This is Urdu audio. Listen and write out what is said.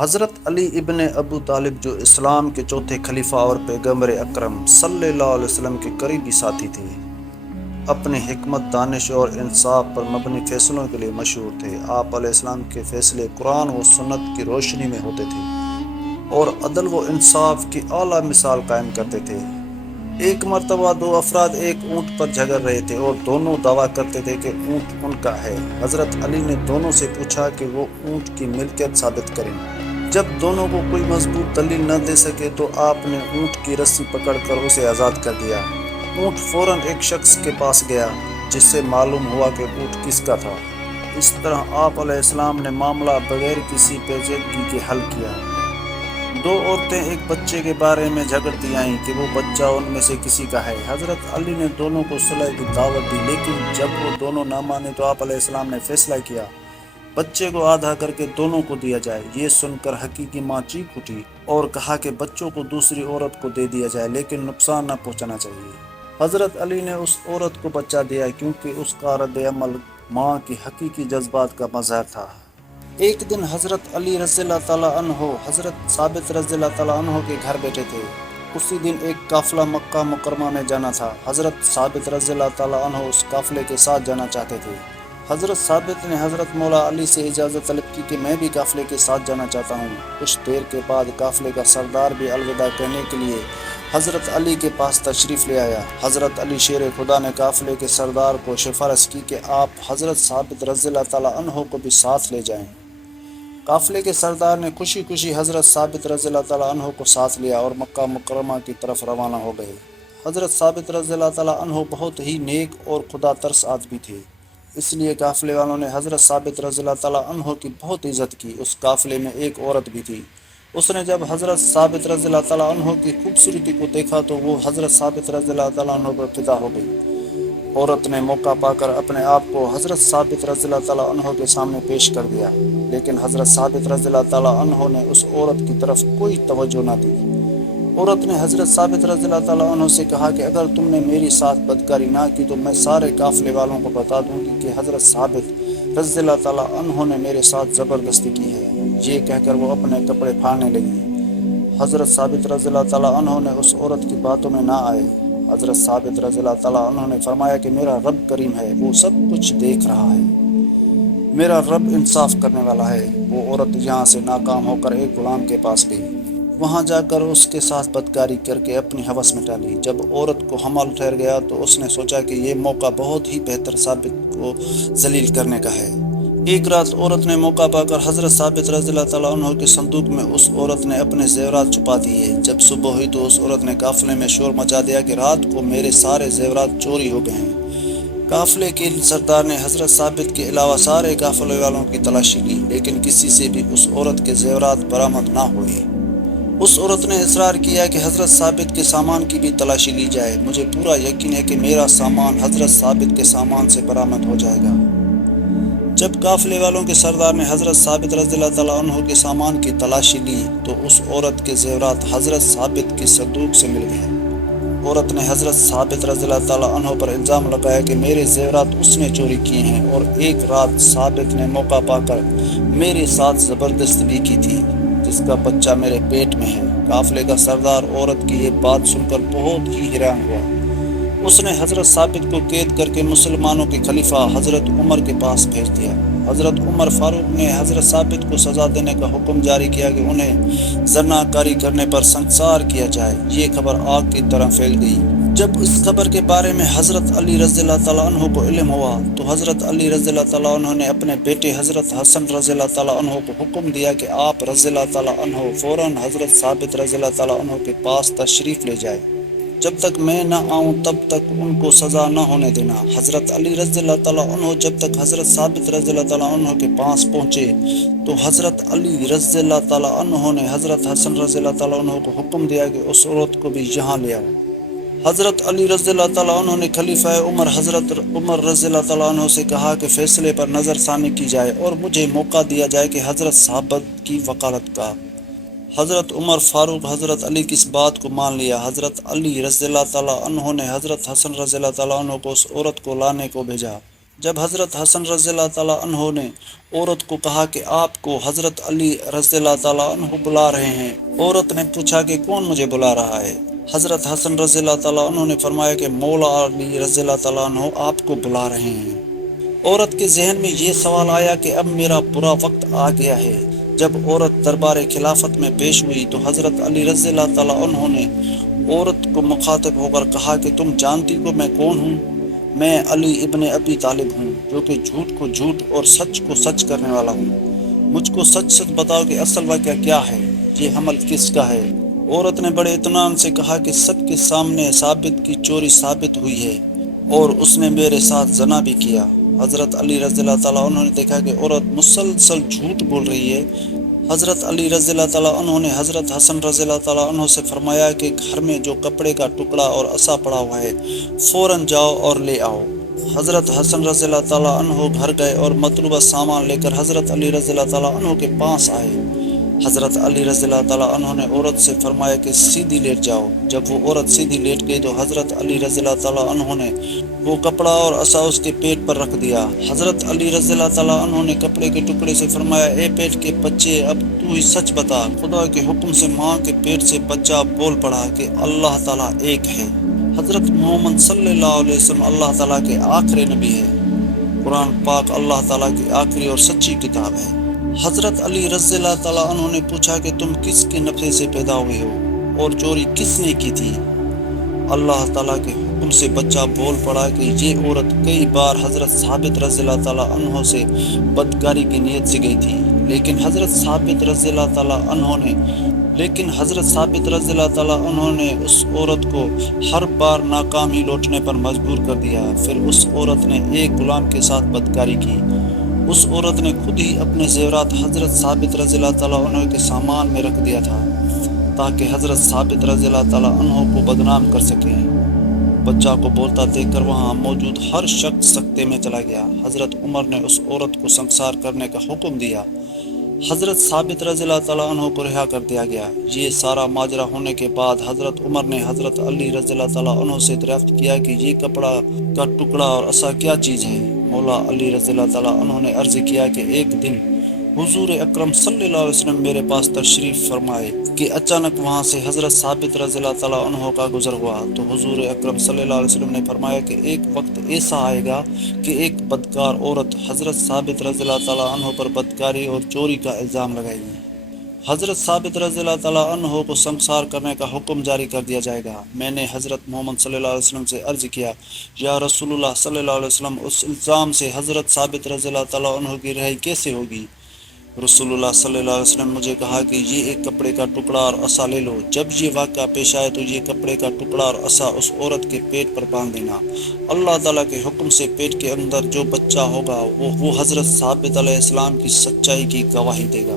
حضرت علی ابن ابو طالب جو اسلام کے چوتھے خلیفہ اور پیغمبر اکرم صلی اللہ علیہ وسلم کے قریبی ساتھی تھے، اپنے حکمت، دانش اور انصاف پر مبنی فیصلوں کے لیے مشہور تھے۔ آپ علیہ السلام کے فیصلے قرآن و سنت کی روشنی میں ہوتے تھے اور عدل و انصاف کی اعلیٰ مثال قائم کرتے تھے۔ ایک مرتبہ دو افراد ایک اونٹ پر جھگڑ رہے تھے اور دونوں دعویٰ کرتے تھے کہ اونٹ ان کا ہے۔ حضرت علی نے دونوں سے پوچھا کہ وہ اونٹ کی ملکیت ثابت کریں۔ جب دونوں کو کوئی مضبوط دلیل نہ دے سکے تو آپ نے اونٹ کی رسی پکڑ کر اسے آزاد کر دیا۔ اونٹ فوراً ایک شخص کے پاس گیا جس سے معلوم ہوا کہ اونٹ کس کا تھا۔ اس طرح آپ علیہ السلام نے معاملہ بغیر کسی پیچیدگی کے حل کیا۔ دو عورتیں ایک بچے کے بارے میں جھگڑتی آئیں کہ وہ بچہ ان میں سے کسی کا ہے۔ حضرت علی نے دونوں کو صلح کی دعوت دی، لیکن جب وہ دونوں نہ مانے تو آپ علیہ السلام نے فیصلہ کیا بچے کو آدھا کر کے دونوں کو دیا جائے۔ یہ سن کر حقیقی ماں چیخ اٹھی اور کہا کہ بچوں کو دوسری عورت کو دے دیا جائے، لیکن نقصان نہ پہنچانا چاہیے۔ حضرت علی نے اس عورت کو بچہ دیا کیونکہ اس کا رد عمل ماں کی حقیقی جذبات کا مظہر تھا۔ ایک دن حضرت علی رضی اللہ تعالیٰ عنہ حضرت ثابت رضی اللہ تعالیٰ عنہ کے گھر بیٹھے تھے۔ اسی دن ایک قافلہ مکہ مکرمہ میں جانا تھا۔ حضرت ثابت رضی اللہ تعالیٰ عنہ اس قافلے کے ساتھ جانا چاہتے تھے۔ حضرت ثابت نے حضرت مولا علی سے اجازت طلب کی کہ میں بھی قافلے کے ساتھ جانا چاہتا ہوں۔ کچھ دیر کے بعد قافلے کا سردار بھی الوداع کہنے کے لیے حضرت علی کے پاس تشریف لے آیا۔ حضرت علی شیر خدا نے قافلے کے سردار کو سفارش کی کہ آپ حضرت ثابت رضی اللہ تعالیٰ عنہ کو بھی ساتھ لے جائیں۔ قافلے کے سردار نے خوشی خوشی حضرت ثابت رضی اللہ تعالیٰ عنہ کو ساتھ لیا اور مکہ مکرمہ کی طرف روانہ ہو گئے۔ حضرت ثابت رضی اللہ تعالیٰ عنہ بہت ہی نیک اور خدا ترس آدمی تھے، اس لیے قافلے والوں نے حضرت ثابت رضی اللہ تعالیٰ عنہ کی بہت عزت کی۔ اس قافلے میں ایک عورت بھی تھی۔ اس نے جب حضرت ثابت رضی اللہ تعالیٰ عنہ کی خوبصورتی کو دیکھا تو وہ حضرت ثابت رضی اللہ تعالیٰ عنہ پر فدا ہو گئی۔ عورت نے موقع پا کر اپنے آپ کو حضرت ثابت رضی اللہ تعالیٰ عنہ کے سامنے پیش کر دیا، لیکن حضرت ثابت رضی اللہ تعالیٰ عنہ نے اس عورت کی طرف کوئی توجہ نہ دی۔ عورت نے حضرت ثابت رضی اللہ تعالیٰ عنہ سے کہا کہ اگر تم نے میری ساتھ بدکاری نہ کی تو میں سارے قافلے والوں کو بتا دوں گی کہ حضرت ثابت رضی اللہ تعالیٰ عنہ نے میرے ساتھ زبردستی کی ہے۔ یہ کہہ کر وہ اپنے کپڑے پھاڑنے لگی۔ حضرت ثابت رضی اللہ تعالیٰ عنہ نے اس عورت کی باتوں میں نہ آئے۔ حضرت ثابت رضی اللہ تعالیٰ عنہ نے فرمایا کہ میرا رب کریم ہے، وہ سب کچھ دیکھ رہا ہے، میرا رب انصاف کرنے والا ہے۔ وہ عورت یہاں سے ناکام ہو کر ایک غلام کے پاس گئی، وہاں جا کر اس کے ساتھ بدکاری کر کے اپنی ہوس مٹا لی۔ جب عورت کو حمل ٹھہر گیا تو اس نے سوچا کہ یہ موقع بہت ہی بہتر ثابت کو ذلیل کرنے کا ہے۔ ایک رات عورت نے موقع پا کر حضرت ثابت رضی اللہ تعالیٰ عنہ کے صندوق میں اس عورت نے اپنے زیورات چھپا دیے۔ جب صبح ہوئی تو اس عورت نے قافلے میں شور مچا دیا کہ رات کو میرے سارے زیورات چوری ہو گئے ہیں۔ قافلے کے سردار نے حضرت ثابت کے علاوہ سارے قافلے والوں کی تلاشی لی، لیکن کسی سے بھی اس عورت کے زیورات برآمد نہ ہوئے۔ اس عورت نے اصرار کیا کہ حضرت ثابت کے سامان کی بھی تلاشی لی جائے، مجھے پورا یقین ہے کہ میرا سامان حضرت ثابت کے سامان سے برآمد ہو جائے گا۔ جب قافلے والوں کے سردار نے حضرت ثابت رضی اللہ تعالیٰ عنہ کے سامان کی تلاشی لی تو اس عورت کے زیورات حضرت ثابت کے صندوق سے مل گئے۔ عورت نے حضرت ثابت رضی اللہ تعالیٰ عنہ پر الزام لگایا کہ میرے زیورات اس نے چوری کیے ہیں، اور ایک رات ثابت نے موقع پا کر میرے ساتھ زبردستی بھی کی تھی، جس کا بچہ میرے پیٹ میں ہے۔ قافلے کا سردار عورت کی یہ بات سن کر بہت ہی حیران ہوا۔ اس نے حضرت ثابت کو قید کر کے مسلمانوں کے خلیفہ حضرت عمر کے پاس بھیج دیا۔ حضرت عمر فاروق نے حضرت ثابت کو سزا دینے کا حکم جاری کیا کہ انہیں زنا کاری کرنے پر سنسار کیا جائے۔ یہ خبر آگ کی طرح پھیل گئی۔ جب اس خبر کے بارے میں حضرت علی رضی اللہ تعالیٰ عنہ کو علم ہوا تو حضرت علی رضی اللہ تعالیٰ عنہ نے اپنے بیٹے حضرت حسن رضی اللہ تعالیٰ عنہ کو حکم دیا کہ آپ رضی اللہ تعالیٰ عنہ فوراً حضرت ثابت رضی اللہ تعالیٰ عنہ کے پاس تشریف لے جائے، جب تک میں نہ آؤں تب تک ان کو سزا نہ ہونے دینا۔ حضرت علی رضی اللہ تعالیٰ عنہ جب تک حضرت ثابت رضی اللہ تعالیٰ عنہ کے پاس پہنچے تو حضرت علی رضی اللہ تعالیٰ عنہ نے حضرت حسن رضی اللہ تعالیٰ عنہ کو حکم دیا کہ اس عورت کو بھی یہاں لے آؤ۔ حضرت علی رضی اللہ تعالیٰ عنہ نے خلیفہ عمر حضرت عمر رضی اللہ تعالیٰ عنہ سے کہا کہ فیصلے پر نظر ثانی کی جائے اور مجھے موقع دیا جائے کہ حضرت ثابت کی وکالت کا۔ حضرت عمر فاروق حضرت علی کی اس بات کو مان لیا۔ حضرت علی رضی اللہ تعالیٰ عنہ نے حضرت حسن رضی اللہ تعالیٰ عنہ کو اس عورت کو لانے کو بھیجا۔ جب حضرت حسن رضی اللہ تعالیٰ عنہ نے عورت کو کہا کہ آپ کو حضرت علی رضی اللہ تعالیٰ عنہ بلا رہے ہیں، عورت نے پوچھا کہ کون مجھے بلا رہا ہے؟ حضرت حسن رضی اللہ تعالیٰ عنہ نے فرمایا کہ مولا علی رضی اللہ تعالیٰ عنہ آپ کو بلا رہے ہیں۔ عورت کے ذہن میں یہ سوال آیا کہ اب میرا برا وقت آ گیا ہے۔ جب عورت دربار خلافت میں پیش ہوئی تو حضرت علی رضی اللہ تعالیٰ عنہ نے عورت کو مخاطب ہو کر کہا کہ تم جانتی ہو میں کون ہوں؟ میں علی ابن ابی طالب ہوں، جو کہ جھوٹ کو جھوٹ اور سچ کو سچ کرنے والا ہوں۔ مجھ کو سچ سچ بتاؤ کہ اصل واقعہ کیا ہے، یہ حمل کس کا ہے؟ عورت نے بڑے اطمینان سے کہا کہ سب کے سامنے ثابت کی چوری ثابت ہوئی ہے اور اس نے میرے ساتھ زنا بھی کیا۔ حضرت علی رضی اللہ تعالیٰ عنہ نے دیکھا کہ عورت مسلسل جھوٹ بول رہی ہے۔ حضرت علی رضی اللہ تعالیٰ عنہ نے حضرت حسن رضی اللہ تعالیٰ عنہ سے فرمایا کہ گھر میں جو کپڑے کا ٹکڑا اور عصا پڑا ہوا ہے فوراً جاؤ اور لے آؤ۔ حضرت حسن رضی اللہ تعالیٰ عنہ گھر گئے اور مطلوبہ سامان لے کر حضرت علی رضی اللہ تعالیٰ عنہ کے پاس آئے۔ حضرت علی رضی اللہ تعالیٰ عنہ نے عورت سے فرمایا کہ سیدھی لیٹ جاؤ۔ جب وہ عورت سیدھی لیٹ گئی تو حضرت علی رضی اللہ تعالیٰ عنہ نے وہ کپڑا اور عصا اس کے پیٹ پر رکھ دیا۔ حضرت علی رضی اللہ تعالیٰ عنہ نے کپڑے کے ٹکڑے سے فرمایا، اے پیٹ کے بچے، اب تو ہی سچ بتا۔ خدا کے حکم سے ماں کے پیٹ سے بچہ بول پڑا کہ اللہ تعالیٰ ایک ہے۔ حضرت محمد صلی اللہ علیہ وسلم اللہ تعالیٰ کے آخری نبی ہے۔ قرآن پاک اللہ تعالیٰ کی آخری اور سچی کتاب ہے۔ حضرت علی رضی اللہ تعالیٰ عنہ نے پوچھا کہ تم کس کے نفے سے پیدا ہوئے ہو اور چوری کس نے کی تھی؟ اللہ تعالیٰ کے حکم سے بچہ بول پڑا کہ یہ عورت کئی بار حضرت ثابت رضی اللہ تعالیٰ عنہ سے بدکاری کی نیت سے گئی تھی، لیکن حضرت ثابت رضی اللہ تعالیٰ عنہ نے اس عورت کو ہر بار ناکام ہی لوٹنے پر مجبور کر دیا۔ پھر اس عورت نے ایک غلام کے ساتھ بدکاری کی۔ اس عورت نے خود ہی اپنے زیورات حضرت ثابت رضی اللہ تعالیٰ عنہ کے سامان میں رکھ دیا تھا تاکہ حضرت ثابت رضی اللہ تعالیٰ عنہ کو بدنام کر سکے۔ بچہ کو بولتا دیکھ کر وہاں موجود ہر شخص سکتے میں چلا گیا۔ حضرت عمر نے اس عورت کو سنسار کرنے کا حکم دیا۔ حضرت ثابت رضی اللہ تعالیٰ عنہ کو رہا کر دیا گیا۔ یہ سارا ماجرا ہونے کے بعد حضرت عمر نے حضرت علی رضی اللہ تعالیٰ عنہ سے دریافت کیا کہ یہ کپڑا کا ٹکڑا اور عصا کیا چیز ہے؟ مولا علی رضی اللہ تعالیٰ عنہ نے عرض کیا کہ ایک دن حضور اکرم صلی اللہ علیہ وسلم میرے پاس تشریف فرمائے کہ اچانک وہاں سے حضرت ثابت رضی اللہ تعالیٰ عنہ کا گزر ہوا تو حضور اکرم صلی اللہ علیہ وسلم نے فرمایا کہ ایک وقت ایسا آئے گا کہ ایک بدکار عورت حضرت ثابت رضی اللہ تعالیٰ عنہ پر بدکاری اور چوری کا الزام لگائے گی۔ حضرت ثابت رضی اللہ تعالیٰ عنہ کو سنسار کرنے کا حکم جاری کر دیا جائے گا۔ میں نے حضرت محمد صلی اللہ علیہ وسلم سے عرض کیا، یا رسول اللہ صلی اللہ علیہ وسلم، اس الزام سے حضرت ثابت رضی اللہ تعالیٰ عنہ کی رہائی کیسے ہوگی؟ رسول اللہ صلی اللہ علیہ وسلم نے مجھے کہا کہ یہ ایک کپڑے کا ٹکڑا اور عصا لے لو۔ جب یہ واقعہ پیش آئے تو یہ کپڑے کا ٹکڑا اور عصا اس عورت کے پیٹ پر باندھ دینا۔ اللہ تعالیٰ کے حکم سے پیٹ کے اندر جو بچہ ہوگا وہ حضرت ثابت علیہ السلام کی سچائی کی گواہی دے گا۔